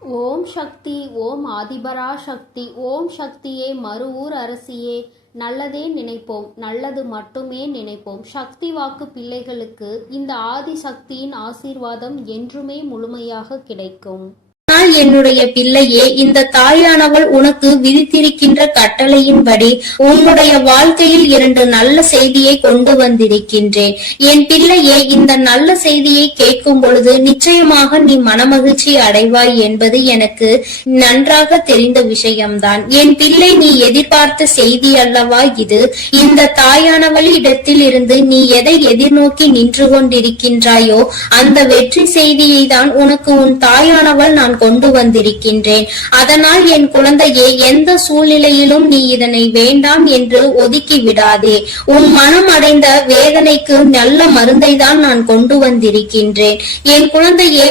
ஓம் சக்தி, ஓம் ஆதிபரா சக்தி, ஓம் சக்தியே, மறுவூர் அரசியே. நல்லதே நினைப்போம், நல்லது மட்டுமே நினைப்போம். சக்தி வாக்கு பிள்ளைகளுக்கு இந்த ஆதி சக்தியின் ஆசீர்வாதம் என்றுமே முழுமையாக கிடைக்கும். என்னுடைய பிள்ளையே, இந்த தாயானவள் உனக்கு விதித்திருக்கின்ற கட்டளையின்படி உன்னுடைய வாழ்க்கையில் 2 நல்ல செய்தியை கொண்டு வந்திருக்கின்றேன். என் பிள்ளையே, இந்த நல்ல செய்தியை கேட்கும் பொழுது நிச்சயமாக நீ மனமகிழ்ச்சி அடைவாய் என்பது எனக்கு நன்றாக தெரிந்த விஷயம்தான். என் பிள்ளை, நீ எதிர்பார்த்த செய்தி அல்லவா இது? இந்த தாயானவள் இடத்தில் இருந்து நீ எதை எதிர்நோக்கி நின்று கொண்டிருக்கின்றாயோ அந்த வெற்றி செய்தியை தான் உனக்கு உன் தாயானவள் நான் கொண்டு வந்திருக்கின்றேன். அதனால் என் குழந்தையே, எந்த சூழ்நிலையிலும் நீ இதனை வேண்டாம் என்று ஒதுக்கி விடாதே. உன் மனம் அடைந்த வேதனைக்கு நல்ல மருந்தை தான் நான் கொண்டு வந்திருக்கின்றேன். என் குழந்தையே,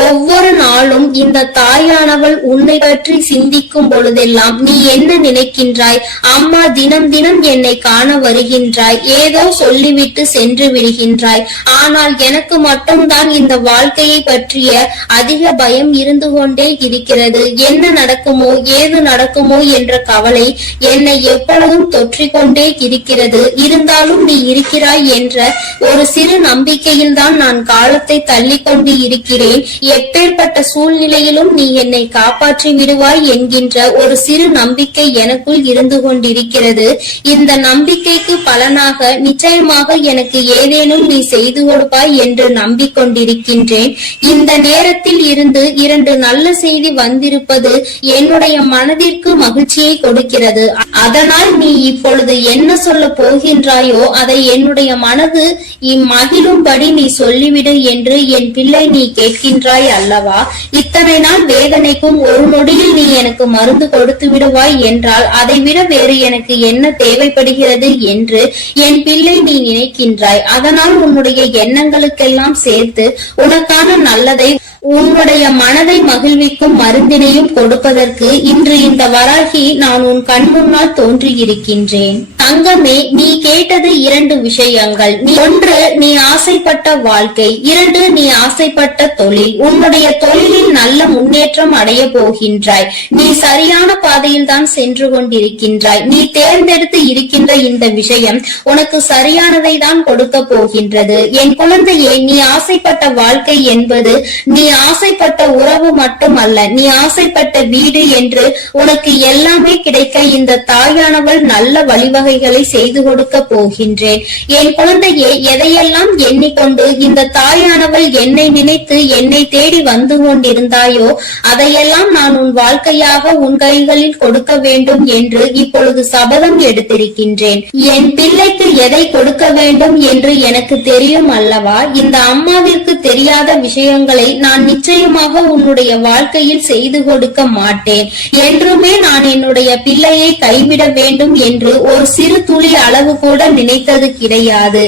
ஒவ்வொரு நாளும் இந்த தாயானவள் உன்னை பற்றி சிந்திக்கும் பொழுதெல்லாம் நீ என்ன நினைக்கின்றாய்? அம்மா தினம் தினம் என்னை காண வருகின்றாய், ஏதோ சொல்லிவிட்டு சென்று விடுகின்றாய். ஆனால் எனக்கு மட்டும்தான் இந்த வாழ்க்கையை பற்றிய அதிக பயம் இருந்து கொண்டே இருக்கிறது. என்ன நடக்குமோ ஏது நடக்குமோ என்ற கவலை என்னை எப்பொழுதும் தொற்றிக்கொண்டே இருக்கிறது. இருந்தாலும் நீ இருக்கிறாய் என்ற ஒரு சிறு நம்பிக்கையில் தான் நான் காலத்தை தள்ளி கொண்டு இருக்கிறேன். எப்பேற்பட்ட சூழ்நிலையிலும் நீ என்னை காப்பாற்றி விடுவாய் என்கின்ற ஒரு சிறு நம்பிக்கை எனக்குள் இருந்து கொண்டிருக்கிறது. இந்த நம்பிக்கைக்கு பலனாக நிச்சயமாக எனக்கு ஏதேனும் நீ செய்து கொடுப்பாய் என்று நம்பிக்கொண்டிருக்கின்றேன். இந்த நேரத்தில் இருந்து 2 நல்ல செய்தி வந்திருப்பது என்னுடைய மனதிற்கு மகிழ்ச்சியை கொடுக்கிறது. அதனால் நீ இப்பொழுது என்ன சொல்ல போகின்றாயோ அதை என்னுடைய மனது இம்மகிழும்படி நீ சொல்லிவிடு என்று என் பிள்ளை நீ கேட்கின்றாய் அல்லவா? இத்தனை நாள் வேதனைக்கும் ஒரு நொடியில் நீ எனக்கு மருந்து கொடுத்து விடுவாய் என்றால் அதை விட வேறு எனக்கு என்ன தேவைப்படுகிறது என்று என் பிள்ளை நீ நினைக்கின்றாய். அதனால் உன்னுடைய எண்ணங்களுக்கெல்லாம் சேர்த்து உனக்கான நல்லதை, உன்னுடைய மனதை மகிழ்விக்கும் மருந்தினையும் கொடுப்பதற்கு இன்று இந்த வராகி நான் உன் கண் முன்னால் தோன்றியிருக்கின்றேன். தங்கமே, நீ கேட்டது 2 விஷயங்கள். 1, நீ ஆசைப்பட்ட வாழ்க்கை. 2, நீ ஆசைப்பட்ட தொழில். உன்னுடைய தொழிலில் நல்ல முன்னேற்றம் அடைய போகின்றாய். நீ சரியான பாதையில் தான் சென்று கொண்டிருக்கின்றாய். நீ தேர்ந்தெடுத்து இருக்கின்ற இந்த விஷயம் உனக்கு சரியானதை தான் கொடுக்க போகின்றது. என் குழந்தையே, நீ ஆசைப்பட்ட வாழ்க்கை என்பது நீ ஆசைப்பட்ட உறவு மட்டுமல்ல, நீ ஆசைப்பட்ட வீடு என்று உனக்கு எல்லாமே கிடைக்க இந்த தாயானவள் நல்ல வழிவகைகளை செய்து கொடுக்க போகின்றேன். என் குழந்தையே, எதையெல்லாம் எண்ணிக்கொண்டு இந்த தாயானவள் என்னை நினைத்து என்னை தேடி வந்து கொண்டிருந்தாயோ அதையெல்லாம் நான் உன் வாழ்க்கையாக உன் கைகளில் கொடுக்க வேண்டும் என்று இப்பொழுது சபதம் எடுத்திருக்கின்றேன். என் பிள்ளைக்கு எதை கொடுக்க வேண்டும் என்று எனக்கு தெரியும் அல்லவா? இந்த அம்மாவிற்கு தெரியாத விஷயங்களை நான் நிச்சயமாக உன்னுடைய வாழ்க்கையில் செய்து கொடுக்க மாட்டேன். என்றுமே நான் என்னுடைய பிள்ளையை கைவிட வேண்டும் என்று ஒரு சிறு துளி அளவு கூட நினைத்தது கிடையாது.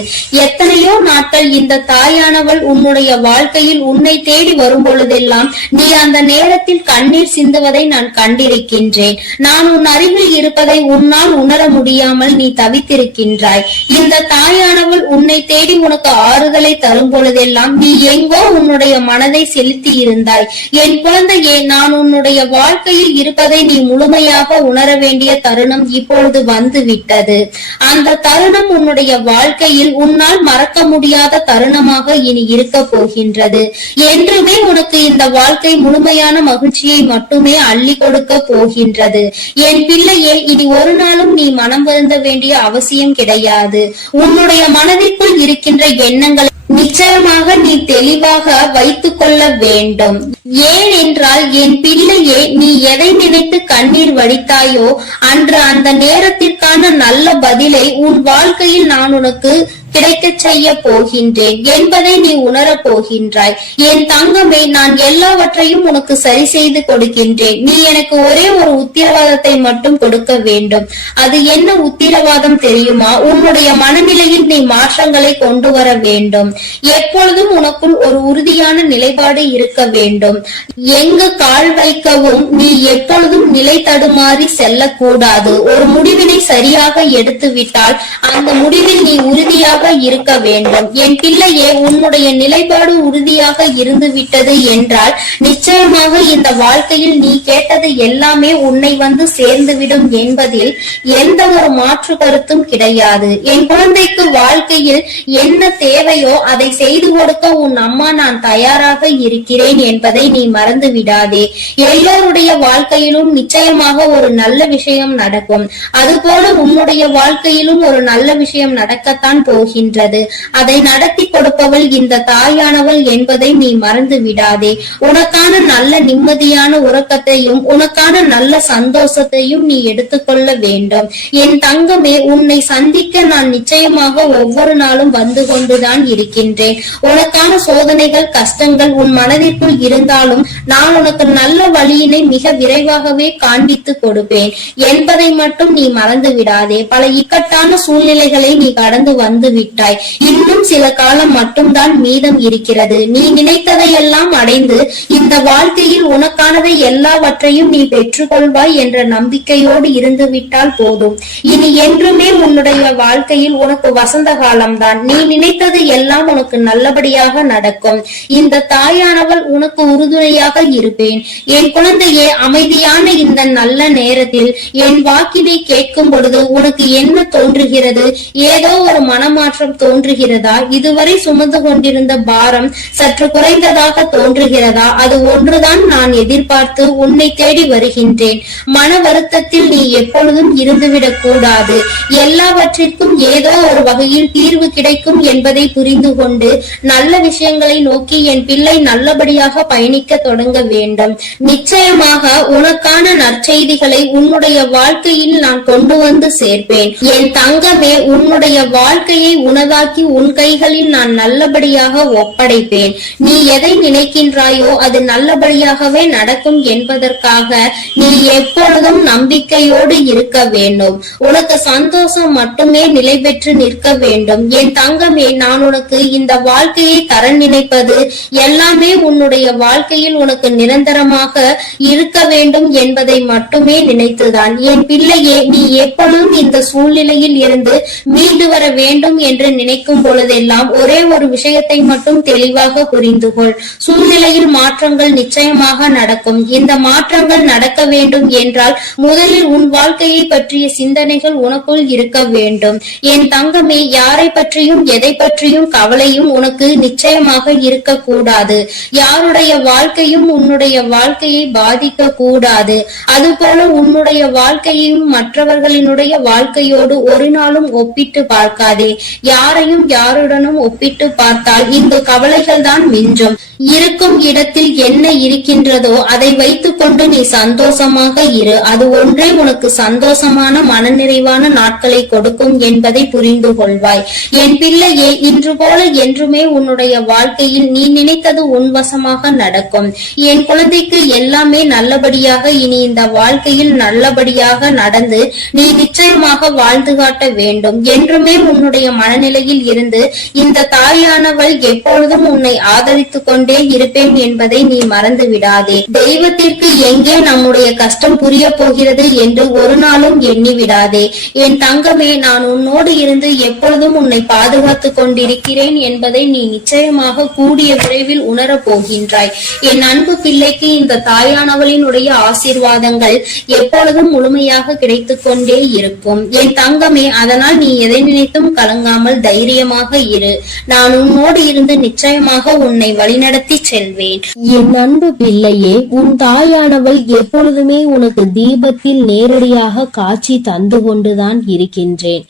எத்தனையோ நாட்கள் இந்த தாயானவள் உன்னுடைய வாழ்க்கையில் உன்னை தேடி வரும் பொழுதெல்லாம் நீ அந்த நேரத்தில் கண்ணீர் சிந்துவதை நான் கண்டிருக்கின்றேன். நான் உன் அருகில் இருப்பதை உன்னால் உணர முடியாமல் நீ தவித்திருக்கின்றாய். இந்த தாயானவள் உன்னை தேடி உனக்கு ஆறுதலை தரும் பொழுதெல்லாம் நீ எங்கோ உன்னுடைய மனதை செலுத்தி இருந்தாய். என் குழந்தையே, நான் உன்னுடைய வாழ்க்கையில் இருப்பதை நீ முழுமையாக உணர வேண்டிய தருணம் இப்பொழுது வந்து விட்டது. அந்த தருணம் உன்னுடைய வாழ்க்கையில் உன்னால் மறக்க முடியாத தருணமாக இனி இருக்க போகின்றது. என்றுமே உனக்கு இந்த வாழ்க்கை முழுமையான மகிழ்ச்சியை மட்டுமே அள்ளி கொடுக்க போகின்றது. என் பிள்ளையே, இனி ஒரு நாளும் நீ மனம் வருந்த வேண்டிய அவசியம் கிடையாது. உன்னுடைய மனதிற்குள் இருக்கின்ற எண்ணங்களை நிச்சயமாக நீ தெளிவாக வைத்துக் கொள்ள வேண்டும். ஏன் என்றால் என் பிள்ளையே, நீ எதை நினைத்து கண்ணீர் வடித்தாயோ அன்று அந்த நேரத்திற்கான நல்ல பதிலை உன் வாழ்க்கையில் நான் உனக்கு கிடைக்க செய்ய போகின்றேன் என்பதை நீ உணரப் போகின்றாய். என் தங்கமே, நான் எல்லாவற்றையும் உனக்கு சரி செய்து கொடுக்கின்றேன். நீ எனக்கு ஒரே ஒரு உத்தரவாதத்தை மட்டும் கொடுக்க வேண்டும். அது என்ன உத்தரவாதம் தெரியுமா? உன்னுடைய மனநிலையில் நீ மாற்றங்களை கொண்டு வர வேண்டும். எப்பொழுதும் உனக்குள் ஒரு உறுதியான நிலைப்பாடு இருக்க வேண்டும். எங்கு கால் வைக்கவும் நீ எப்பொழுதும் நிலை தடுமாறி செல்லக்கூடாது. ஒரு முடிவினை சரியாக எடுத்து விட்டால் அந்த முடிவில் நீ உறுதியாக உறுதியாக இருக்க வேண்டும். என் பிள்ளையே, உன்னுடைய நிலைப்பாடு உறுதியாக இருந்து விட்டது என்றால் நிச்சயமாக இந்த வாழ்க்கையில் நீ கேட்டது எல்லாமே உன்னை வந்து சேர்ந்துவிடும் என்பதில் எந்த ஒரு மாற்று கருத்தும் கிடையாது. என் குழந்தைக்கு வாழ்க்கையில் என்ன தேவையோ அதை செய்து கொடுக்க உன் அம்மா நான் தயாராக இருக்கிறேன் என்பதை நீ மறந்து விடாதே. எல்லோருடைய வாழ்க்கையிலும் நிச்சயமாக ஒரு நல்ல விஷயம் நடக்கும். அதுபோல உன்னுடைய வாழ்க்கையிலும் ஒரு நல்ல விஷயம் நடக்கத்தான் போகின்றது. அதை நடத்தி கொடுப்பவள் இந்த தாயானவள் என்பதை நீ மறந்து விடாதே. உனக்கான நல்ல நிம்மதியான உறக்கத்தையும் உனக்கான நல்ல சந்தோஷத்தையும் நீ எடுத்துக்கொள்ள வேண்டும். என் தங்கமே, உன்னை சந்திக்க நான் நிச்சயமாக ஒவ்வொரு நாளும் வந்து கொண்டுதான் இருக்கின்றேன். உனக்கான சோதனைகள் கஷ்டங்கள் உன் மனதிற்குள் இருந்தாலும் நான் உனக்கு நல்ல வழியினை மிக விரைவாகவே காண்பித்து கொடுப்பேன் என்பதை மட்டும் நீ மறந்து விடாதே. பல இக்கட்டான சூழ்நிலைகளை நீ கடந்து வந்து விட்டாய். இன்னும் சில காலம் மட்டும்தான் மீதம் இருக்கிறது. நீ நினைத்ததையெல்லாம் அடைந்து இந்த வாழ்க்கையில் உனக்கானதை எல்லாவற்றையும் நீ பெற்றுக்கொள்வாய் என்ற நம்பிக்கையோடு இருந்து விட்டால் போதும். இனி என்றுமே உன்னுடைய வாழ்க்கையில் உனக்கு வசந்த காலம்தான். நீ நினைத்தது எல்லாம் உனக்கு நல்லபடியாக நடக்கும். இந்த தாயானவள் உனக்கு உறுதுணையாக இருப்பேன். என் குழந்தையே, அமைதியான இந்த நல்ல நேரத்தில் என் வாக்கினை கேட்கும் பொழுது உனக்கு என்ன தோன்றுகிறது? ஏதோ ஒரு மனமாற்றம் தோன்றுகிறதா? இதுவரை சுமந்து கொண்டிருந்த பாரம் சற்று குறைந்ததாக தோன்றுகிறதா? அது ஒன்றுதான் நான் எதிர்பார்த்து உன்னை தேடி வருகின்றேன். மன வருத்தத்தில் நீ எப்பொழுதும் இருந்துவிடக் கூடாது. எல்லாவற்றிற்கும் ஏதோ ஒரு வகையில் தீர்வு கிடைக்கும் என்பதை புரிந்து கொண்டு நல்ல விஷயங்களை நோக்கி என் பிள்ளை நல்லபடியாக பயணிக்க தொடங்க வேண்டும். நிச்சயமாக உனக்கான நற்செய்திகளை உன்னுடைய வாழ்க்கையில் நான் கொண்டு வந்து சேர்ப்பேன். என் தங்கமே, உன்னுடைய வாழ்க்கையை உனதாக்கி உன் கைகளில் நான் நல்லபடியாக ஒப்படைப்பேன். நீ எதை நினைக்கின்றாயோ அது நல்லபடியாகவே நடக்கும் என்பதற்காக நீ எப்பொழுதும் நம்பிக்கையோடு இருக்க வேண்டும். உனக்கு சந்தோஷம் மட்டுமே நிலை பெற்று நிற்க வேண்டும். என் தங்கமே, நான் உனக்கு இந்த வாழ்க்கையை தர நினைப்பது எல்லாமே உன்னுடைய வாழ்க்கையில் உனக்கு நிரந்தரமாக இருக்க வேண்டும் என்பதை மட்டுமே நினைத்துதான். என் பிள்ளையே, நீ எப்பொழுதும் இந்த சூழ்நிலையில் இருந்து மீண்டு வர வேண்டும் என்று நினைக்கும் பொழுதெல்லாம் ஒரே ஒரு விஷயத்தை மட்டும் தெளிவாக புரிந்து கொள். சூழ்நிலையில் மாற்றங்கள் நிச்சயமாக நடக்கும். இந்த மாற்றங்கள் நடக்க வேண்டும் என்றால் முதலில் உன் வாழ்க்கையை பற்றிய சிந்தனைகள் உனக்குள் இருக்க வேண்டும். என் தங்கமே, யாரை பற்றியும் எதை பற்றியும் கவலையும் உனக்கு நிச்சயமாக இருக்கக்கூடாது. யாருடைய வாழ்க்கையும் உன்னுடைய வாழ்க்கையை பாதிக்க கூடாது. அதுபோல உன்னுடைய வாழ்க்கையையும் மற்றவர்களினுடைய வாழ்க்கையோடு ஒரு நாளும் ஒப்பிட்டு பார்க்காதே. யாரையும் யாருடனும் ஒப்பிட்டு பார்த்தால் இந்த கவலைகள் தான் மிஞ்சும். இருக்கும் இடத்தில் என்ன இருக்கின்றதோ அதை வைத்துக் கொண்டு நீ சந்தோஷமாக இரு. அது ஒன்றே உனக்கு சந்தோஷமான மனநிறைவான நாட்களை கொடுக்கும் என்பதை புரிந்து கொள்வாய். என் பிள்ளையே, இன்று போல என்றுமே உன்னுடைய வாழ்க்கையில் நீ நினைத்தது உன்வசமாக நடக்கும். என் குழந்தைக்கு எல்லாமே நல்லபடியாக இனி இந்த வாழ்க்கையில் நல்லபடியாக நடந்து நீ நிச்சயமாக வாழ்ந்து காட்ட வேண்டும். என்றுமே உன்னுடைய மனநிலையில் இருந்து இந்த தாயானவள் எப்பொழுதும் உன்னை ஆதரித்துக் கொண்டே இருப்பேன் என்பதை நீ மறந்து விடாதே. தெய்வத்திற்கு எங்கே நம்முடைய கஷ்டம் புரிய போகிறது என்று ஒரு நாளும் எண்ணி விடாதே. என் தங்கமே, நான் உன்னோடு இருந்து எப்பொழுதும் உன்னை பாதுகாத்துக் கொண்டிருக்கிறேன் என்பதை நீ நிச்சயமாக கூடிய விரைவில் உணரப் போகின்றாய். என் அன்பு பிள்ளைக்கு இந்த தாயானவளினுடைய ஆசீர்வாதங்கள் எப்பொழுதும் முழுமையாக கிடைத்துக் கொண்டே இருக்கும். என் தங்கமே, அதனால் நீ எதை நினைத்தும் கலங்காமல் தைரியமாக இரு. நான் உன்னோடு இருந்து நிச்சயமாக உன்னை வழிநடத்தி செல்வேன். என் அன்பு பிள்ளையே, உன் தாயானவள் எப்பொழுதுமே உனக்கு தீபத்தில் நேரடியாக காட்சி தந்து கொண்டுதான் இருக்கின்றேன்.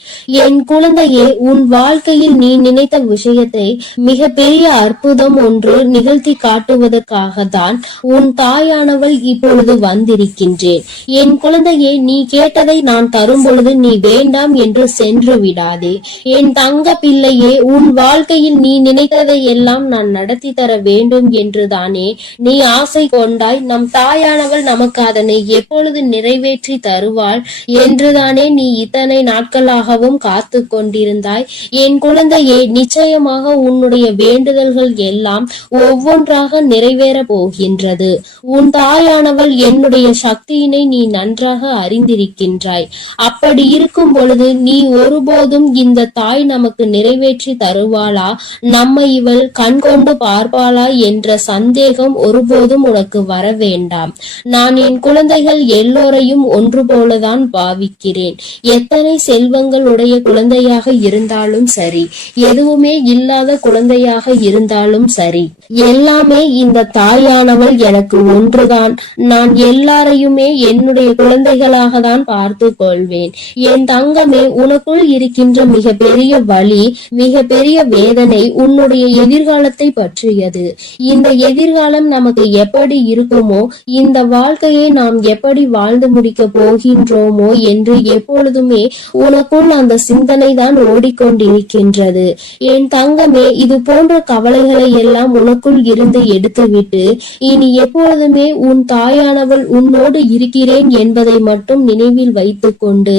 என் குழந்தையே, உன் வாழ்க்கையில் நீ நினைத்த விஷயத்தை மிக பெரிய அற்புதம் ஒன்று நிகழ்த்தி காட்டுவதற்காக தான் உன் தாயானவள் இப்பொழுது வந்திருக்கின்றேன். என் குழந்தையே, நீ கேட்டதை நான் தரும் பொழுது நீ வேண்டாம் என்று சென்று விடாதே. என் தங்க பிள்ளையே, உன் வாழ்க்கையில் நீ நினைத்ததை எல்லாம் நான் நடத்தி தர வேண்டும் என்றுதானே நீ ஆசை கொண்டாய். நம் தாயானவள் நமக்கு அதனை எப்பொழுது நிறைவேற்றி தருவாள் என்றுதானே நீ இத்தனை நாட்களாகவும் காத்து கொண்டிருந்தாய். என் குழந்தையே, நிச்சயமாக உன்னுடைய வேண்டுதல்கள் எல்லாம் ஒவ்வொன்றாக நிறைவேற போகின்றது. உன் தாயானவள் என்னுடைய சக்தியினை நீ நன்றாக அறிந்திருக்கின்றாய். அப்படி இருக்கும் பொழுது நீ ஒருபோதும் இந்த தாய் தாய் நமக்கு நிறைவேற்றி தருவாளா, நம்மை இவள் கண் கொண்டு பார்ப்பாளா என்ற சந்தேகம் ஒருபோதும் உனக்கு வர வேண்டாம். நான் என் குழந்தைகள் எல்லோரையும் ஒன்று போலதான் பாவிக்கிறேன். எத்தனை செல்வங்கள் உடைய குழந்தையாக இருந்தாலும் சரி, எதுவுமே இல்லாத குழந்தையாக இருந்தாலும் சரி, எல்லாமே இந்த தாயானவள் எனக்கு ஒன்றுதான். நான் எல்லாரையுமே என்னுடைய குழந்தைகளாக தான் பார்த்து கொள்வேன். என் தங்கமே, உனக்குள் இருக்கின்ற மிக பெரிய வலி, மிக பெரிய வேதனை உன்னுடைய எதிர்காலத்தை பற்றியது. இந்த எதிர்காலம் நமக்கு எப்படி இருக்குமோ, இந்த வாழ்க்கையை நாம் எப்படி வாழ்ந்து முடிக்க போகின்றோமோ என்று எப்பொழுதுமே உனக்குள் அந்த சிந்தனை தான் ஓடிக்கொண்டிருக்கின்றது. என் தங்கமே, இது போன்ற கவலைகளை எல்லாம் உனக்குள் இருந்து எடுத்துவிட்டு இனி எப்பொழுதுமே உன் தாயானவள் உன்னோடு இருக்கிறேன் என்பதை மட்டும் நினைவில் வைத்துக் கொண்டு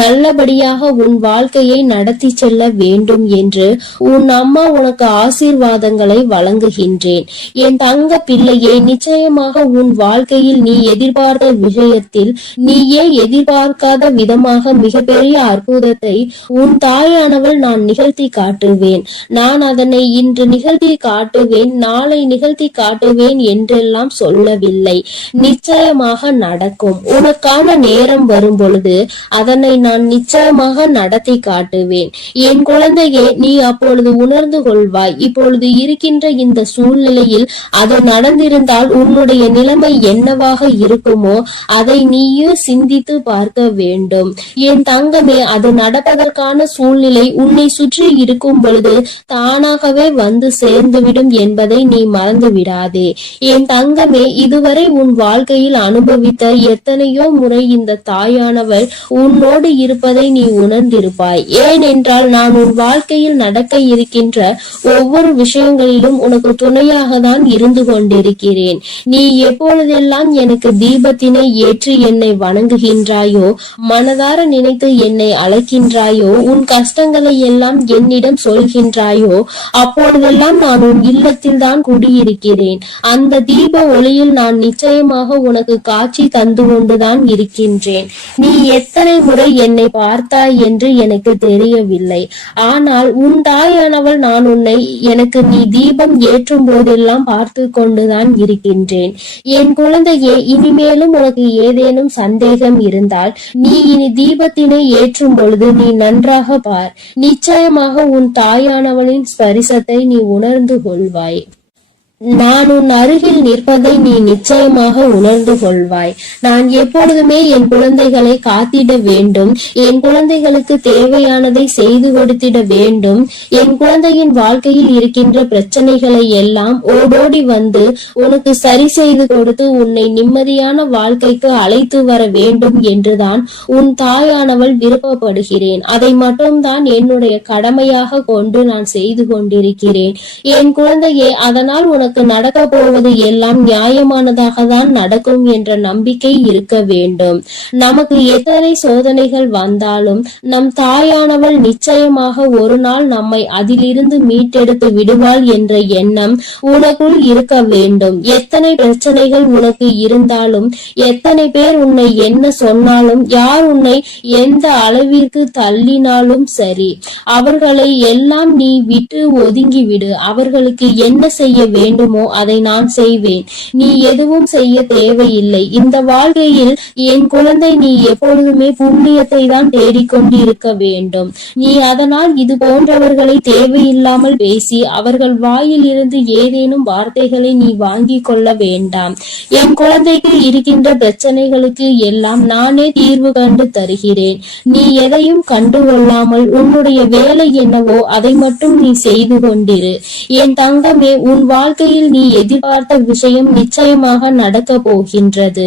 நல்லபடியாக உன் வாழ்க்கையை நடத்தி செல்ல வேண்டும் என்று உன் அம்மா உனக்கு ஆசீர்வாதங்களை வழங்குகின்றேன். என் தங்க பிள்ளையே, நிச்சயமாக உன் வாழ்க்கையில் நீ எதிர்பார்த்த விஷயத்தில் நீயே எதிர்பார்க்காத விதமாக மிகப்பெரிய அற்புதத்தை உன் தாயானவள் நான் நிகழ்த்தி காட்டுவேன். நான் அதனை இன்று நிகழ்த்தி காட்டுவேன், நாளை நிகழ்த்தி காட்டுவேன் என்றெல்லாம் சொல்லவில்லை. நிச்சயமாக நடக்கும். உனக்கான நேரம் வரும் பொழுது அதனை நான் நிச்சயமாக நடத்தி காட்டுவேன். என் குழந்தையே, நீ அப்பொழுது உணர்ந்து கொள்வாய். இப்பொழுது இருக்கின்ற இந்த சூழ்நிலையில் அது நடந்திருந்தால் உன்னுடைய நிலைமை என்னவாக இருக்குமோ அதை நீயும் சிந்தித்து பார்க்க வேண்டும். என் தங்கமே, அது நடப்பதற்கான சூழ்நிலை உன்னை சுற்றி இருக்கும் பொழுது தானாகவே வந்து சேர்ந்துவிடும் என்பதை நீ மறந்து விடாதே. என் தங்கமே, இதுவரை உன் வாழ்க்கையில் அனுபவித்த எத்தனையோ முறை இந்த தாயானவள் உன்னோடு இருப்பதை நீ உணர்ந்திருப்பாய். ஏனென்றால் நான் உன் வாழ்க்கையில் நடக்க இருக்கின்ற ஒவ்வொரு விஷயங்களிலும் உனக்கு துணையாக தான் இருந்து கொண்டிருக்கிறேன். நீ எப்பொழுதெல்லாம் எனக்கு தீபத்தினை ஏற்றி என்னை வணங்குகின்றாயோ, மனதார நினைத்து என்னை அழைக்கின்றாயோ, உன் கஷ்டங்களை எல்லாம் என்னிடம் சொல்கின்றாயோ, அப்பொழுதெல்லாம் நான் உன் இல்லத்தில் தான் குடியிருக்கிறேன். அந்த தீப ஒளியில் நான் நிச்சயமாக உனக்கு காட்சி தந்து கொண்டுதான் இருக்கின்றேன். நீ எத்தனை முறை என்னை பார்த்தாய் என்று எனக்கு தெரியவில்லை. ஆனால் உன் தாயானவள் நான் உன்னை எனக்கு நீ தீபம் ஏற்றும் போதெல்லாம் பார்த்து கொண்டுதான் இருக்கின்றேன். என் குழந்தையே, இனிமேலும் உனக்கு ஏதேனும் சந்தேகம் இருந்தால் நீ இனி தீபத்தினை ஏற்றும் பொழுது நீ நன்றாக பார். நிச்சயமாக உன் தாயானவளின் ஸ்பரிசத்தை நீ உணர்ந்து கொள்வாய். நான் உன் அருகில் நிற்பதை நீ நிச்சயமாக உணர்ந்து கொள்வாய். நான் எப்பொழுதுமே என் குழந்தைகளை காத்திட வேண்டும், என் குழந்தைகளுக்கு தேவையானதை செய்து கொடுத்திட வேண்டும். என் குழந்தையின் வாழ்க்கையில் இருக்கின்ற பிரச்சனைகளை எல்லாம் ஓடோடி வந்து உனக்கு சரி செய்து கொடுத்து உன்னை நிம்மதியான வாழ்க்கைக்கு அழைத்து வர வேண்டும் என்றுதான் உன் தாயானவள் விருப்பப்படுகிறேன். அதை மட்டும்தான் என்னுடைய கடமையாக கொண்டு நான் செய்து கொண்டிருக்கிறேன். என் குழந்தையே, அதனால் உனக்கு நடக்க போவது எல்லாம் நியாயமானதாக தான் நடக்கும் என்ற நம்பிக்கை இருக்க வேண்டும். நமக்கு எத்தனை சோதனைகள் வந்தாலும் நம் தாயானவள் நிச்சயமாக ஒரு நாள் நம்மை அதிலிருந்து மீட்டெடுத்து விடுவாள் என்ற எண்ணம் உனக்குள் இருக்க வேண்டும். எத்தனை பிரச்சனைகள் உனக்கு இருந்தாலும், எத்தனை பேர் உன்னை என்ன சொன்னாலும், யார் உன்னை எந்த அளவிற்கு தள்ளினாலும் சரி, அவர்களை எல்லாம் நீ விட்டு ஒதுங்கிவிடு. அவர்களுக்கு என்ன செய்ய வேண்டுமோ அதை நான் செய்வேன். நீ எதுவும் செய்ய தேவையில்லை. இந்த வாழ்க்கையில் என் குழந்தை, நீ எப்பொழுதுமே புண்ணியத்தை தான் தேடிக்கொண்டு இருக்க வேண்டும். நீ அதனால் இது போன்றவர்களை தேவையில்லாமல் பேசி அவர்கள் வாயில் இருந்து ஏதேனும் வார்த்தைகளை நீ வாங்கி கொள்ள வேண்டாம். என் குழந்தைக்கு இருக்கின்ற பிரச்சனைகளுக்கு எல்லாம் நானே தீர்வு கண்டு தருகிறேன். நீ எதையும் கண்டுகொள்ளாமல் உன்னுடைய வேலை என்னவோ அதை மட்டும் நீ செய்து கொண்டிரு. என் தங்கமே, உன் வாழ்க்கையில் நீ எதிர்பார்த்த விஷயம் நிச்சயமாக நடக்க போகின்றது.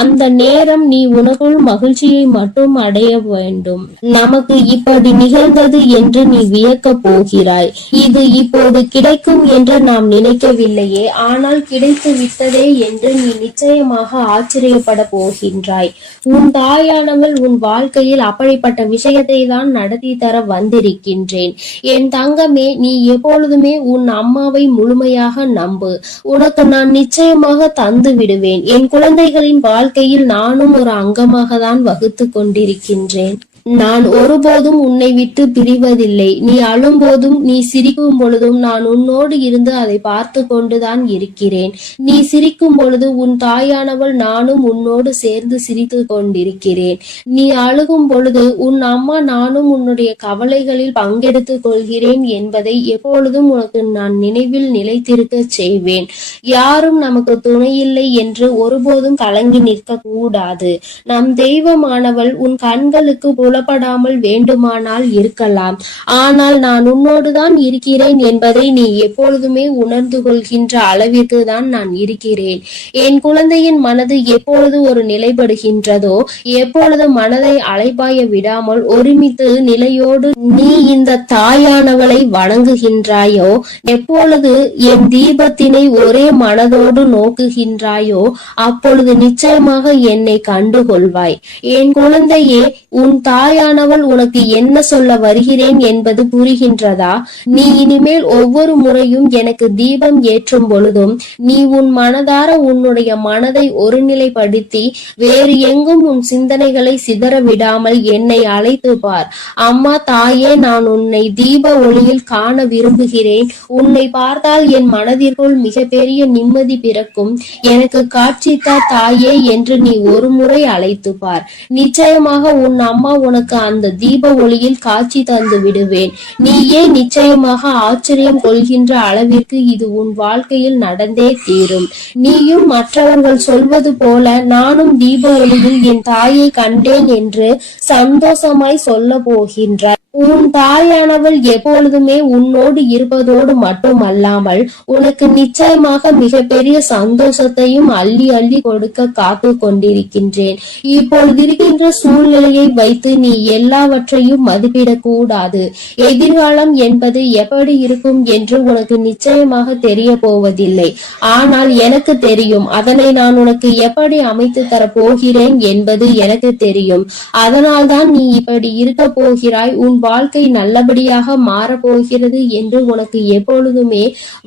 அந்த நேரம் நீ உனக்குள் மகிழ்ச்சியை மட்டும் அடைய வேண்டும். நமக்கு இப்படி நிகழ்ந்தது என்று நீ வியக்க போகிறாய். இது இப்போது கிடைக்கும் என்று நாம் நினைக்கவில்லையே, ஆனால் கிடைத்து விட்டதே என்று நீ நிச்சயமாக ஆச்சரியப்பட போகின்றாய். உன் தாயானவள் உன் வாழ்க்கையில் அப்படிப்பட்ட விஷயத்தை தான் நடத்தி தர வந்திருக்கின்றேன். என் தங்கமே, நீ எப்பொழுதுமே உன் அம்மாவை முழுமையாக நம்பு. உனக்கு நான் நிச்சயமாக தந்து விடுவேன். என் குழந்தைகளின் வாழ்க்கையில் நானும் ஒரு அங்கமாக தான் வகுத்து கொண்டிருக்கின்றேன். நான் ஒருபோதும் உன்னை விட்டு பிரிவதில்லை. நீ அழும்போதும் நீ சிரிக்கும் பொழுதும் நான் உன்னோடு இருந்து அதை பார்த்து கொண்டுதான் இருக்கிறேன். நீ சிரிக்கும் பொழுது உன் தாயானவள் நானும் உன்னோடு சேர்ந்து சிரித்து கொண்டிருக்கிறேன். நீ அழுகும் பொழுது உன் அம்மா நானும் உன்னுடைய கவலைகளில் பங்கெடுத்துக் கொள்கிறேன் என்பதை எப்பொழுதும் உனக்கு நான் நினைவில் நிலைத்திருக்க செய்வேன். யாரும் நமக்கு துணையில்லை என்று ஒருபோதும் கலங்கி நிற்க கூடாது. நம் தெய்வமானவள் உன் கண்களுக்கு புலப்படாமல் வேண்டுமானால் இருக்கலாம். ஆனால் நான் உன்னோடுதான் இருக்கிறேன் என்பதை நீ எப்பொழுதுமே உணர்ந்து கொள்கின்ற அளவிற்கு தான் நான் இருக்கிறேன். என் குழந்தையின் மனது எப்பொழுது ஒரு நிலைப்படுகின்றதோ, எப்பொழுது மனதை அலைபாய விடாமல் ஒருமித்து நிலையோடு நீ இந்த தாயானவளை வணங்குகின்றாயோ, எப்பொழுது என் தீபத்தினை ஒரே மனதோடு நோக்குகின்றாயோ, அப்பொழுது நிச்சயமாக என்னை கண்டுகொள்வாய். என் குழந்தையே, உன் தாயானவள் உனக்கு என்ன சொல்ல வருகிறேன் என்பது புரிகின்றதா? நீ இனிமேல் ஒவ்வொரு முறையும் எனக்கு தீபம் ஏற்றும் பொழுதும் நீ உன் மனதார உன்னுடைய மனதை ஒருநிலைப்படுத்தி வேறு எங்கும் உன் சிந்தனைகளை சிதற விடாமல் என்னை அழைத்து பார். அம்மா, தாயே, நான் உன்னை தீப ஒளியில் காண விரும்புகிறேன். உன்னை பார்த்தால் என் மனதிற்குள் மிகப்பெரிய நிம்மதி பிறக்கும். எனக்கு காட்சித்தா தாயே என்று நீ ஒரு முறை அழைத்து பார். நிச்சயமாக உன் அம்மா உனக்கு அந்த தீப ஒளியில் காட்சி தந்து விடுவேன். நீயே நிச்சயமாக ஆச்சரியம் கொள்கின்ற அளவிற்கு இது உன் வாழ்க்கையில் நடந்தே தீரும். நீயும் மற்றவர்கள் சொல்வது போல நானும் தீப ஒளியில் என் தாயை கண்டேன் என்று சந்தோஷமாய் சொல்ல போகின்றார். உன் தாயானவள் எப்பொழுதுமே உன்னோடு இருப்பதோடு மட்டுமல்லாமல் உனக்கு நிச்சயமாக மிகப்பெரிய சந்தோஷத்தையும் அள்ளி அள்ளி கொடுக்க காத்து கொண்டிருக்கின்றேன். இப்பொழுது இருக்கின்ற சூழ்நிலையை வைத்து நீ எல்லாவற்றையும் மதிப்பிடக் கூடாது. எதிர்காலம் என்பது எப்படி இருக்கும் என்று உனக்கு நிச்சயமாக தெரிய போவதில்லை. ஆனால் எனக்கு தெரியும். அதனை நான் உனக்கு எப்படி அமைத்து தர போகிறேன் என்பது எனக்கு தெரியும். அதனால்தான் நீ இப்படி இருக்க போகிறாய். உன் வாழ்க்கை நல்லபடியாக மாறப்போகிறது என்று உனக்கு எப்பொழுதுமே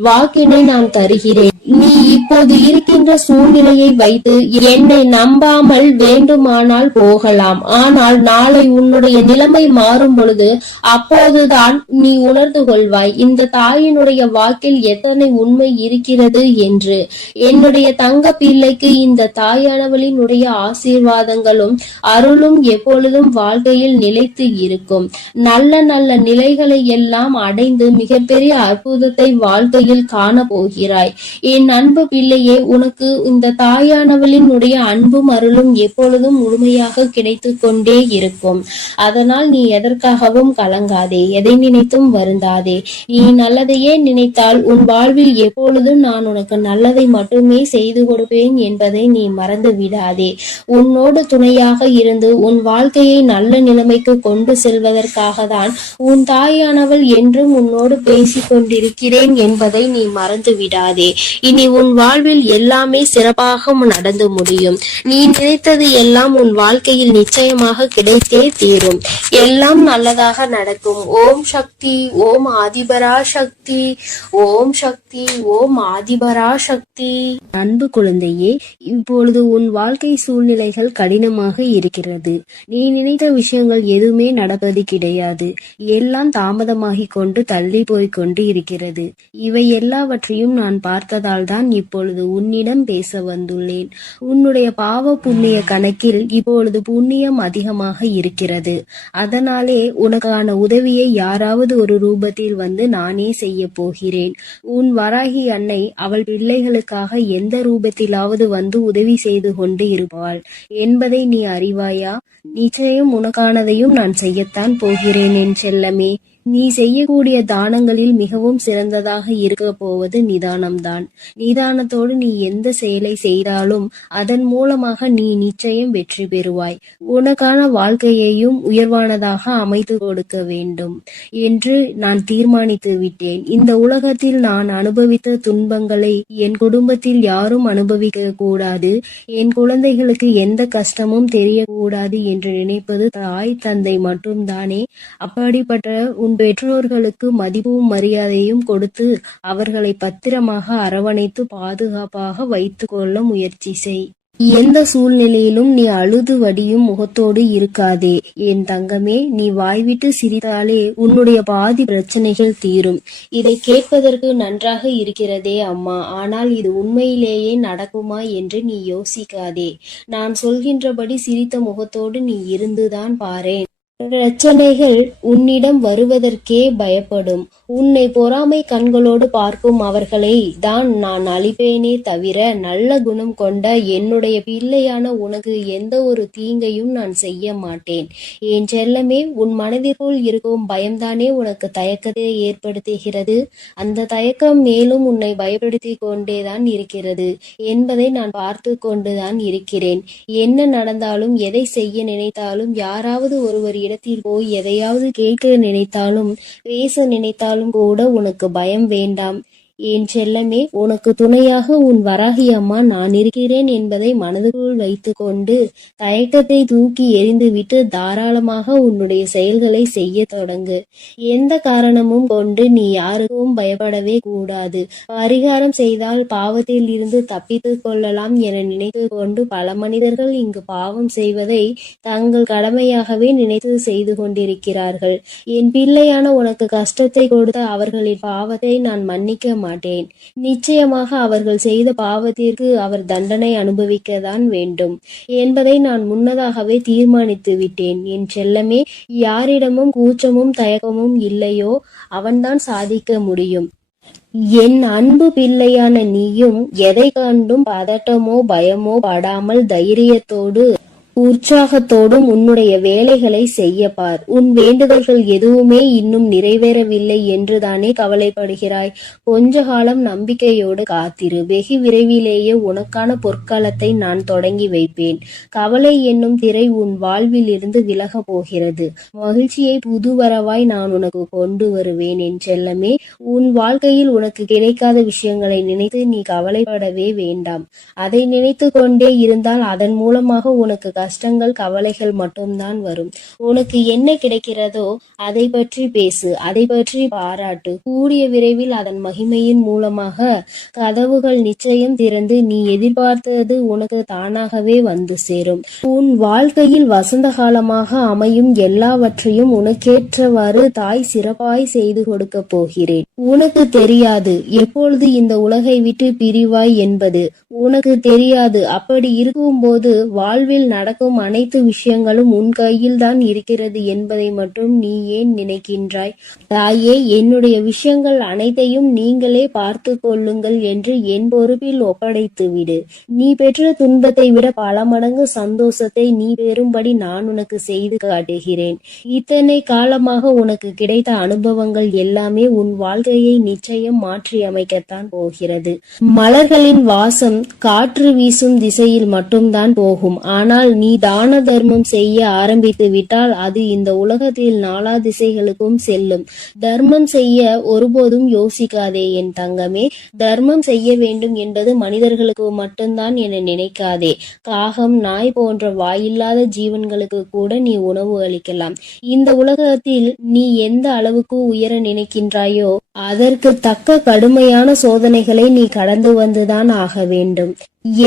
வாக்கினை நான் தருகிறேன். நீ இப்போது இருக்கின்ற சூழ்நிலையை வைத்து என்னை நம்பாமல் வேண்டுமானால் போகலாம். ஆனால் நாளை உன்னுடைய நிலைமை மாறும் பொழுது அப்போதுதான் நீ உணர்ந்து கொள்வாய் இந்த தாயினுடைய வாக்கில் எத்தனை உண்மை இருக்கிறது என்று. என்னுடைய தங்க பிள்ளைக்கு இந்த தாயானவளினுடைய ஆசீர்வாதங்களும் அருளும் எப்பொழுதும் வாழ்க்கையில் நிலைத்து இருக்கும். நல்ல நல்ல நிலைகளை எல்லாம் அடைந்து மிகப்பெரிய அற்புதத்தை வாழ்க்கையில் காண போகிறாய். என் அன்பு பிள்ளையே, உனக்கு இந்த தாயானவளினுடைய அன்பும் அருளும் எப்பொழுதும் முழுமையாக கிடைத்து கொண்டே இருக்கும். அதனால் நீ எதற்காகவும் கலங்காதே, எதை நினைத்தும் வருந்தாதே. நீ நல்லதையே நினைத்தால் உன் வாழ்வில் எப்பொழுதும் நான் உனக்கு நல்லதை மட்டுமே செய்து கொடுப்பேன் என்பதை நீ மறந்து விடாதே. உன்னோடு துணையாக இருந்து உன் வாழ்க்கையை நல்ல நிலைமைக்கு கொண்டு செல்வதற்காக தான் உன் தாயானவள் என்றும் உன்னோடு பேசிக் கொண்டிருக்கிறேன் என்பதை நீ மறந்து விடாதே. இனி உன் வாழ்வில் எல்லாமே சிறப்பாக நடந்து முடியும். நீ நினைத்தது எல்லாம் உன் வாழ்க்கையில் நிச்சயமாக கிடைத்தே தீரும். எல்லாம் நல்லதாக நடக்கும். ஓம் சக்தி, ஓம் ஆதிபரா சக்தி, ஓம் சக்தி, ஓம் ஆதிபரா சக்தி. அன்பு குழந்தையே, இப்பொழுது உன் வாழ்க்கை சூழ்நிலைகள் கடினமாக இருக்கிறது. நீ நினைத்த விஷயங்கள் எதுவுமே நடப்பது கிடையாது. எல்லாம் தாமதமாகிக் கொண்டு தள்ளி போய்க் கொண்டு இருக்கிறது. இவை எல்லாவற்றையும் நான் பார்த்ததால் தான் இப்பொழுது உன்னிடம் பேச வந்துள்ளேன். உன்னுடைய பாவ புண்ணிய கணக்கில் இப்பொழுது புண்ணியம் அதிகமாக இருக்கிறது. அதனாலே உனக்கான உதவியை யாராவது ஒரு ரூபத்தில் வந்து நானே செய்ய போகிறேன். உன் வராகி அன்னை அவள் பிள்ளைகளுக்காக எந்த ரூபத்திலாவது வந்து உதவி செய்து கொண்டு இருப்பாள் என்பதை நீ அறிவாயா? நிச்சயம் உனக்கானதையும் நான் செய்யத்தான் போகிறேன் என் செல்லமே. நீ செய்யக்கூடிய தானங்களில் மிகவும் சிறந்ததாக இருக்க போவது நிதானம்தான். நிதானத்தோடு நீ எந்த செயலை செய்தாலும் அதன் மூலமாக நீ நிச்சயம் வெற்றி பெறுவாய். உனக்கான வாழ்க்கையையும் உயர்வானதாக அமைத்து கொடுக்க வேண்டும் என்று நான் தீர்மானித்து விட்டேன். இந்த உலகத்தில் நான் அனுபவித்த துன்பங்களை என் குடும்பத்தில் யாரும் அனுபவிக்க கூடாது. என் குழந்தைகளுக்கு எந்த கஷ்டமும் தெரியக்கூடாது என்று நினைப்பது தாய் தந்தை மட்டும்தானே. அப்படிப்பட்ட உன் பெற்றோர்களுக்கு மதிப்பும் மரியாதையும் கொடுத்து அவர்களை பத்திரமாக அரவணைத்து பாதுகாப்பாக வைத்துக் கொள்ள முயற்சி செய். எந்த சூழ்நிலையிலும் நீ அழுது வடியும் முகத்தோடு இருக்காதே. என் தங்கமே, நீ வாய்விட்டு சிரித்தாலே உன்னுடைய பாதி பிரச்சனைகள் தீரும். இதை கேட்பதற்கு நன்றாக இருக்கிறதே அம்மா, ஆனால் இது உண்மையிலேயே நடக்குமா என்று நீ யோசிக்காதே. நான் சொல்கின்றபடி சிரித்த முகத்தோடு நீ இருந்துதான் பாரேன். பிரச்சனைகள் உன்னிடம் வருவதற்கே பயப்படும். உன்னை பொறாமை கண்களோடு பார்க்கும் அவர்களை தான் நான் அழிப்பேனே தவிர நல்ல குணம் கொண்ட என்னுடைய பிள்ளையான உனக்கு எந்த ஒரு தீங்கையும் நான் செய்ய மாட்டேன். என் செல்லமே, உன் மனதிற்குள் இருக்கும் பயம்தானே உனக்கு தயக்கத்தை ஏற்படுத்துகிறது. அந்த தயக்கம் மேலும் உன்னை பயப்படுத்தி கொண்டேதான் இருக்கிறது என்பதை நான் பார்த்து கொண்டுதான் இருக்கிறேன். என்ன நடந்தாலும், எதை செய்ய நினைத்தாலும், யாராவது ஒருவர் இடத்தில் போய் எதையாவது கேட்க நினைத்தாலும், பேச நினைத்தாலும் கூட உனக்கு பயம் வேண்டாம். என் செல்லமே, உனக்கு துணையாக உன் வராகி அம்மா நான் இருக்கிறேன் என்பதை மனதுக்குள் வைத்துக்கொண்டு தயக்கத்தை தூக்கி எறிந்துவிட்டு தாராளமாக உன்னுடைய செயல்களை செய்ய தொடங்கு. எந்த காரணமும் கொண்டு நீ யாருக்கும் பயப்படவே கூடாது. பரிகாரம் செய்தால் பாவத்தில் இருந்து தப்பித்து கொள்ளலாம் என நினைத்து கொண்டு பல மனிதர்கள் இங்கு பாவம் செய்வதை தங்கள் கடமையாகவே நினைத்து செய்து கொண்டிருக்கிறார்கள். என் பிள்ளையான உனக்கு கஷ்டத்தை கொடுத்த அவர்களின் பாவத்தை நான் மன்னிக்க மாட்டேன். நிச்சயமாக அவர்கள் செய்த பாவத்திற்கு அவர் தண்டனை அனுபவிக்கத்தான் வேண்டும் என்பதை நான் முன்னதாகவே தீர்மானித்து விட்டேன். என் செல்லமே, யாரிடமும் கூச்சமும் தயக்கமும் இல்லையோ அவன்தான் சாதிக்க முடியும். என் அன்பு பிள்ளையான நீயும் எதை கண்டும் பதட்டமோ பயமோ படாமல் தைரியத்தோடு உற்சாகத்தோடும் உன்னுடைய வேலைகளை செய்ய பார். உன் வேண்டுதல்கள் எதுவுமே இன்னும் நிறைவேறவில்லை என்றுதானே கவலைப்படுகிறாய். கொஞ்ச காலம் நம்பிக்கையோடு காத்திரு. வெகு விரைவிலேயே உனக்கான பொற்காலத்தை நான் தொடங்கி வைப்பேன். கவலை என்னும் திரை உன் வாழ்வில் இருந்து விலக போகிறது. மகிழ்ச்சியை புதுவரவாய் நான் உனக்கு கொண்டு வருவேன். என் செல்லமே, உன் வாழ்க்கையில் உனக்கு கிடைக்காத விஷயங்களை நினைத்து நீ கவலைப்படவே வேண்டாம். அதை நினைத்து கொண்டே இருந்தால் அதன் மூலமாக உனக்கு கஷ்டங்கள் கவலைகள் மட்டும்தான் வரும். உனக்கு என்ன கிடைக்கிறதோ அதை பற்றி பேசு, அதை பற்றி பாராட்டு. கூடிய விரைவில் அதன் மகிமையின் மூலமாக கதவுகள் நிச்சயம் திறந்து நீ எதிர்பார்த்தது உனக்கு தானாகவே வந்து சேரும். உன் வாழ்க்கையில் வசந்த காலமாக அமையும் எல்லாவற்றையும் உனக்கேற்றவாறு தாய் சிறப்பாய் செய்து கொடுக்க போகிறேன். உனக்கு தெரியாது எப்பொழுது இந்த உலகை விட்டு பிரிவாய் என்பது. உனக்கு தெரியாது. அப்படி இருக்கும்போது வாழ்வில் நடக்கும் அனைத்து விஷயங்களும் உன் கையில் தான் இருக்கிறது என்பதை மட்டும் நீ ஏன் நினைக்கின்றாய்? தாயே, என்னுடைய விஷயங்கள் அனைத்தையும் நீங்களே பார்த்து கொள்ளுங்கள் என்று என் பொறுப்பில் ஒப்படைத்து விடு. நீ பெற்ற துன்பத்தை விட பல மடங்கு சந்தோஷத்தை நீ பெறும்படி நான் உனக்கு செய்து காட்டுகிறேன். இத்தனை காலமாக உனக்கு கிடைத்த அனுபவங்கள் எல்லாமே உன் வாழ்க்கையை நிச்சயம் மாற்றி அமைக்கத்தான் போகிறது. மலர்களின் வாசம் காற்று வீசும் திசையில் மட்டும்தான் போகும். ஆனால் நீ தான தர்மம் செய்ய ஆரம்பித்து விட்டால் அது இந்த உலகத்தில் நாலா திசைகளுக்கும் செல்லும். தர்மம் செய்ய ஒருபோதும் யோசிக்காதே என் தங்கமே. தர்மம் செய்ய வேண்டும் என்பது மனிதர்களுக்கு மட்டும்தான் என நினைக்காதே. காகம், நாய் போன்ற வாயில்லாத ஜீவன்களுக்கு கூட நீ உணவு அளிக்கலாம். இந்த உலகத்தில் நீ எந்த அளவுக்கு உயர நினைக்கின்றாயோ அதற்கு தக்க கடுமையான சோதனைகளை நீ கடந்து வந்துதான் ஆக வேண்டும்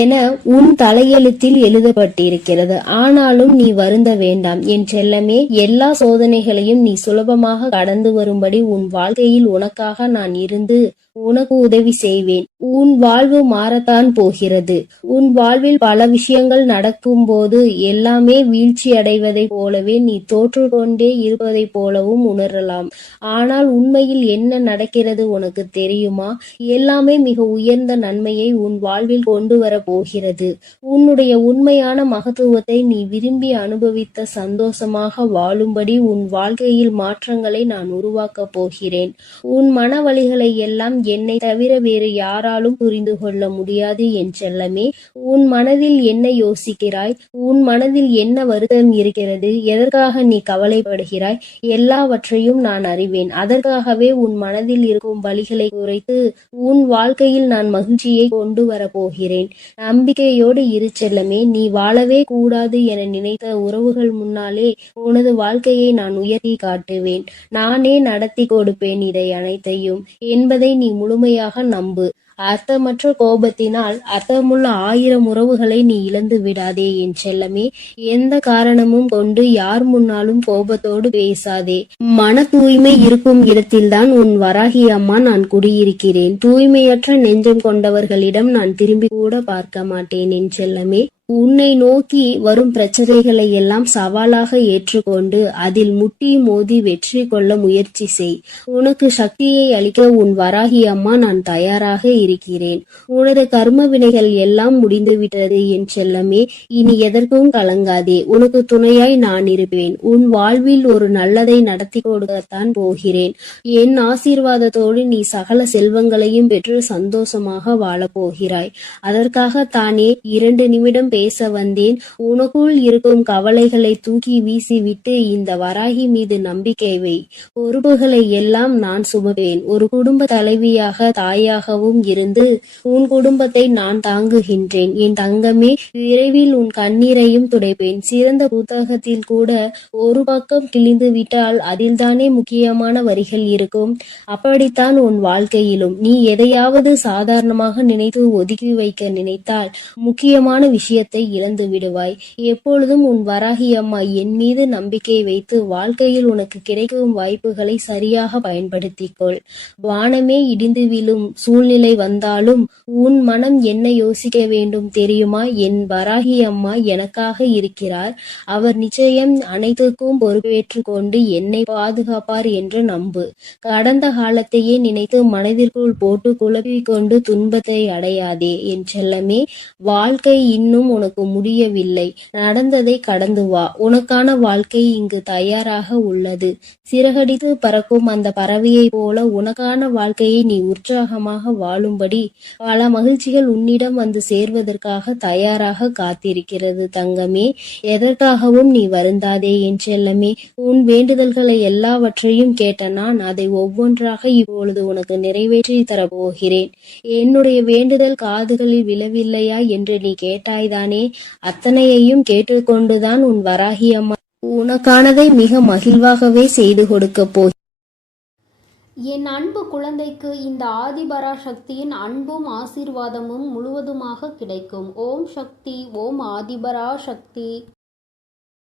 என உன் தலையெழுத்தில் எழுதப்பட்டிருக்கிறது. ஆனாலும் நீ வருந்த வேண்டாம் என் செல்லமே. எல்லா சோதனைகளையும் நீ சுலபமாக கடந்து வரும்படி உன் வாழ்க்கையில் உனக்காக நான் இருந்து உனக்கு உதவி செய்வேன். உன் வாழ்வு மாறத்தான் போகிறது. உன் வாழ்வில் பல விஷயங்கள் நடக்கும் போது எல்லாமே வீழ்ச்சி அடைவதை போலவே நீ தோற்று கொண்டே இருப்பதை போலவும் உணரலாம். ஆனால் உண்மையில் என்ன நடக்கிறது உனக்கு தெரியுமா? எல்லாமே மிக உயர்ந்த நன்மையை உன் வாழ்வில் கொண்டு வர போகிறது. உன்னுடைய உண்மையான மகத்துவத்தை நீ விரும்பி அனுபவித்த சந்தோஷமாக வாழும்படி உன் வாழ்க்கையில் மாற்றங்களை நான் உருவாக்கப் போகிறேன். உன் மனவழிகளை எல்லாம் என்னை தவிர வேறு யாராலும் புரிந்து கொள்ள முடியாது என் செல்லமே. உன் மனதில் என்ன யோசிக்கிறாய்? உன் மனதில் என்ன வருத்தம் இருக்கிறது? எதற்காக நீ கவலைப்படுகிறாய்? எல்லாவற்றையும் நான் அறிவேன். அதற்காகவே உன் மனதில் இருக்கும் வலிகளை குறைத்து உன் வாழ்க்கையில் நான் மகிழ்ச்சியை கொண்டு வரப்போகிறேன். நம்பிக்கையோடு இரு செல்லமே. நீ வாழவே கூடாது என நினைத்த உறவுகள் முன்னாலே உனது வாழ்க்கையை நான் உயர்த்தி காட்டுவேன். நானே நடத்தி கொடுப்பேன் இதை அனைத்தையும் என்பதை நீ முழுமையாக நம்பு. அர்த்தமற்ற கோபத்தினால் அர்த்தமுள்ள 1000 உறவுகளை நீ இழந்து விடாதே என் செல்லமே. எந்த காரணமும் கொண்டு யார் முன்னாலும் கோபத்தோடு பேசாதே. மன தூய்மை இருக்கும் இடத்தில்தான் உன் வராகி அம்மா நான் குடியிருக்கிறேன். தூய்மையற்ற நெஞ்சம் கொண்டவர்களிடம் நான் திரும்பி கூட பார்க்க மாட்டேன் என் செல்லமே. உன்னை நோக்கி வரும் பிரச்சனைகளை எல்லாம் சவாலாக ஏற்றுக்கொண்டு அதில் முட்டி மோதி வெற்றி கொள்ள முயற்சி செய். உனக்கு சக்தியை அளிக்க உன் வராகி அம்மா நான் தயாராக இருக்கிறேன். உனது கர்ம வினைகள் எல்லாம் முடிந்துவிட்டது என் செல்லமே. இனி எதற்கும் கலங்காதே. உனக்கு துணையாய் நான் இருப்பேன். உன் வாழ்வில் ஒரு நல்லதை நடத்தி கொடுக்கத்தான் போகிறேன். என் ஆசீர்வாதத்தோடு நீ சகல செல்வங்களையும் பெற்று சந்தோஷமாக வாழப் போகிறாய். அதற்காக தானே 2 நிமிடம் பேச வந்தேன். உனக்குள் இருக்கும் கவலைகளை தூக்கி வீசிவிட்டு இந்த வராகி மீது நம்பிக்கை வை. பொறுப்புகளை எல்லாம் நான் சுமப்பேன். ஒரு குடும்ப தலைவியாக தாயாகவும் இருந்து உன் குடும்பத்தை நான் தாங்குகின்றேன் என் தங்கமே. விரைவில் உன் கண்ணீரையும் துடைப்பேன். சிறந்த புத்தகத்தில் கூட ஒரு பக்கம் கிழிந்து விட்டால் அதில்தானே முக்கியமான வரிகள் இருக்கும். அப்படித்தான் உன் வாழ்க்கையிலும் நீ எதையாவது சாதாரணமாக நினைத்து ஒதுக்கி வைக்க நினைத்தால் முக்கியமான விஷயத்தை இழந்து விடுவாய். எப்பொழுதும் உன் வராகி அம்மா என் மீது நம்பிக்கை வைத்து வாழ்க்கையில் உனக்கு கிடைக்கும் வாய்ப்புகளை சரியாக பயன்படுத்திக்கொள். வானமே இடிந்து விழும் சூழ்நிலை வந்தாலும் உன் மனம் என்ன யோசிக்க வேண்டும் தெரியுமா? என் வராகி அம்மா எனக்காக இருக்கிறார். அவர் நிச்சயம் அனைத்துக்கும் பொறுப்பேற்று கொண்டு என்னை பாதுகாப்பார் என்று நம்பு. கடந்த காலத்தையே நினைத்து மனதிற்குள் போட்டு குழப்பிக் கொண்டு துன்பத்தை அடையாதே என் செல்லமே. வாழ்க்கை இன்னும் உனக்கு முடியவில்லை. நடந்ததை கடந்து வா. உனக்கான வாழ்க்கை இங்கு தயாராக உள்ளது. சிறகடித்து பறக்கும் அந்த பறவையை போல உனக்கான வாழ்க்கையை நீ உற்சாகமாக வாழும்படி பல மகிழ்ச்சிகள் உன்னிடம் வந்து சேர்வதற்காக தயாராக காத்திருக்கிறது தங்கமே. எதற்காகவும் நீ வருந்தாதே என் செல்லமே. உன் வேண்டுதல்களை எல்லாவற்றையும் கேட்ட நான் அதை ஒவ்வொன்றாக இப்பொழுது உனக்கு நிறைவேற்றி தரப்போகிறேன். என்னுடைய வேண்டுதல் காதுகளில் விழவில்லையா என்று நீ கேட்டாய்தானே? அத்தனையையும் கேட்டுக்கொண்டுதான் உன் வராகி அம்மா உனக்கானதை மிக மகிழ்வாகவே செய்து கொடுக்க போ. என் அன்பு குழந்தைக்கு இந்த ஆதிபராசக்தியின் அன்பும் ஆசீர்வாதமும் முழுவதுமாக கிடைக்கும். ஓம் சக்தி. ஓம் ஆதிபராசக்தி.